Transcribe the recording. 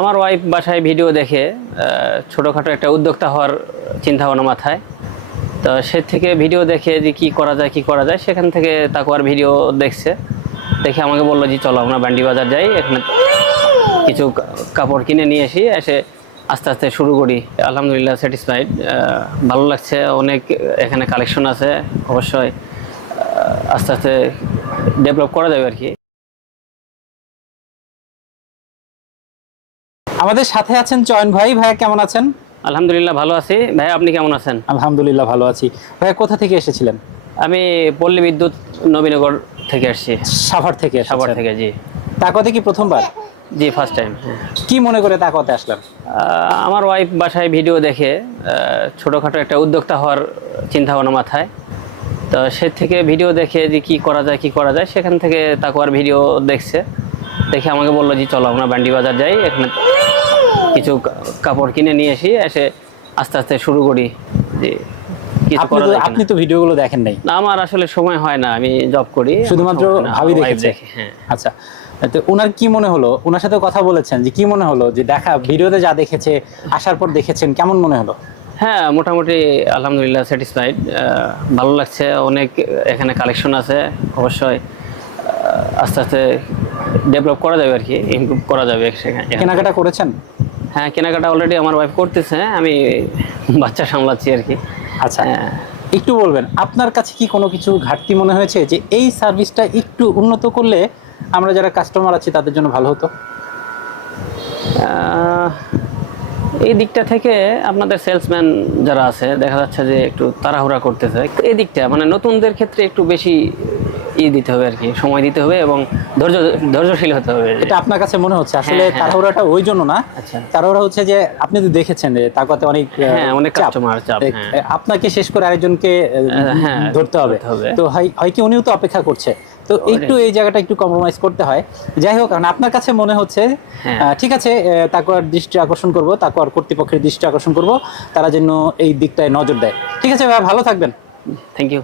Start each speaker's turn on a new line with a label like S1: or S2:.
S1: আমার ওয়াইফ বাসায় ভিডিও দেখে ছোটোখাটো একটা উদ্যোক্তা হওয়ার চিন্তা ভাবনা মাথায়। তো সে থেকে ভিডিও দেখে যে কী করা যায়, কি করা যায়, সেখান থেকে তাকুয়ার ভিডিও দেখছে। দেখে আমাকে বলল যে, চলো আমরা বান্ডি বাজার যাই, এখানে কিছু কাপড় কিনে নিয়ে আসি। এসে আস্তে আস্তে শুরু করি। আলহামদুলিল্লাহ স্যাটিসফাইড ভালো লাগছে, অনেক এখানে কালেকশন আছে। অবশ্যই আস্তে আস্তে ডেভেলপ করা যাবে আর কি।
S2: আমাদের সাথে আছেন চয়ন ভাই। ভাইয়া কেমন আছেন?
S1: আলহামদুলিল্লাহ ভালো আছি। ভাই আপনি কেমন আছেন?
S2: আলহামদুলিল্লাহ ভালো আছি। ভাইয়া কোথা থেকে এসেছিলেন?
S1: আমি পল্লী বিদ্যুৎ নবীনগর থেকে আসছি।
S2: সাভার থেকে
S1: সাভার থেকে জি।
S2: তাকতে কি প্রথমবার?
S1: জি ফার্স্ট টাইম
S2: কি মনে করে তাকতে আসলাম
S1: আমার ওয়াইফ বাসায় ভিডিও দেখে ছোটোখাটো একটা উদ্যোক্তা হওয়ার চিন্তা ভাবনা মাথায়। তো সে থেকে ভিডিও দেখে যে কি করা যায় কি করা যায় সেখান থেকে তাকুয়ার ভিডিও দেখছে। দেখে আমাকে বলল যে চলো আমরা বান্ডি বাজার যাই এখানে কিছু কাপড় কিনে নিয়ে আসি এসে আস্তে আস্তে শুরু করি যে
S2: আপনি তো। ভিডিওগুলো দেখেন নাই।
S1: না আমার আসলে সময় হয় না আমি জব করি
S2: শুধুমাত্র ভাবি দেখেছে।
S1: হ্যাঁ।
S2: আচ্ছা তো ওনার কি মনে হলো? ওনার সাথে কথা বলেছেন যে কি মনে হলো? যে দেখা ভিডিওতে যা দেখেছে আসার পর দেখেছেন কেমন মনে হলো?
S1: হ্যাঁ মোটামুটি আলহামদুলিল্লাহ স্যাটিসফাইড ভালো লাগছে অনেক এখানে কালেকশন আছে অবশ্যই আস্তে আস্তে ডেভেলপ করা যাবে আর কি ইমপ্রুভ করা যাবে সেখানে
S2: কেনাকাটা করেছেন?
S1: হ্যাঁ কেনাকাটা অলরেডি আমার ওয়াইফ করতেছে আমি বাচ্চা সামলাচ্ছি আর কি।
S2: আচ্ছা
S1: হ্যাঁ।
S2: একটু বলবেন আপনার কাছে কি কোনো কিছু ঘাটতি মনে হয়েছে যে এই সার্ভিসটা একটু উন্নত করলে আমরা যারা কাস্টমার আছি তাদের জন্য ভালো হতো?
S1: এই দিকটা থেকে আপনাদের সেলসম্যান যারা আছে দেখা যাচ্ছে যে একটু তাড়াহুড়া করতেছে। এই দিকটা মানে নতুনদের ক্ষেত্রে একটু বেশি ই দিতে হবে আর কি সময় দিতে হবে এবং ধৈর্য ধৈর্যশীল হতে হবে।
S2: এটা আপনার কাছে মনে হচ্ছে আসলে
S1: হ্যাঁ, হ্যাঁ।
S2: তাড়াহুড়াটা ওই জন্য না
S1: আচ্ছা।
S2: তাড়াহুড়া হচ্ছে যে আপনি তো দেখেছেন যে তাকতে অনেক
S1: হ্যাঁ অনেক কাস্টমার চাপ হ্যাঁ।
S2: আপনাকে শেষ করে আরেকজনকে
S1: হ্যাঁ,
S2: ধরতে হবে। তো হয় হয় কি উনিও তো অপেক্ষা করছে। তো একটু এই জায়গাটা একটু কম্প্রোমাইজ করতে হয়। যাই হোক কারণ আপনার কাছে মনে হচ্ছে
S1: হ্যাঁ।
S2: ঠিক আছে আহ, তাকুয়ার দৃষ্টি আকর্ষণ করব তাকুয়ার কর্তৃপক্ষের দৃষ্টি আকর্ষণ করব তারা যেন এই দিকটায় নজর দেয়। ঠিক আছে ভাই ভালো থাকবেন।
S1: Thank you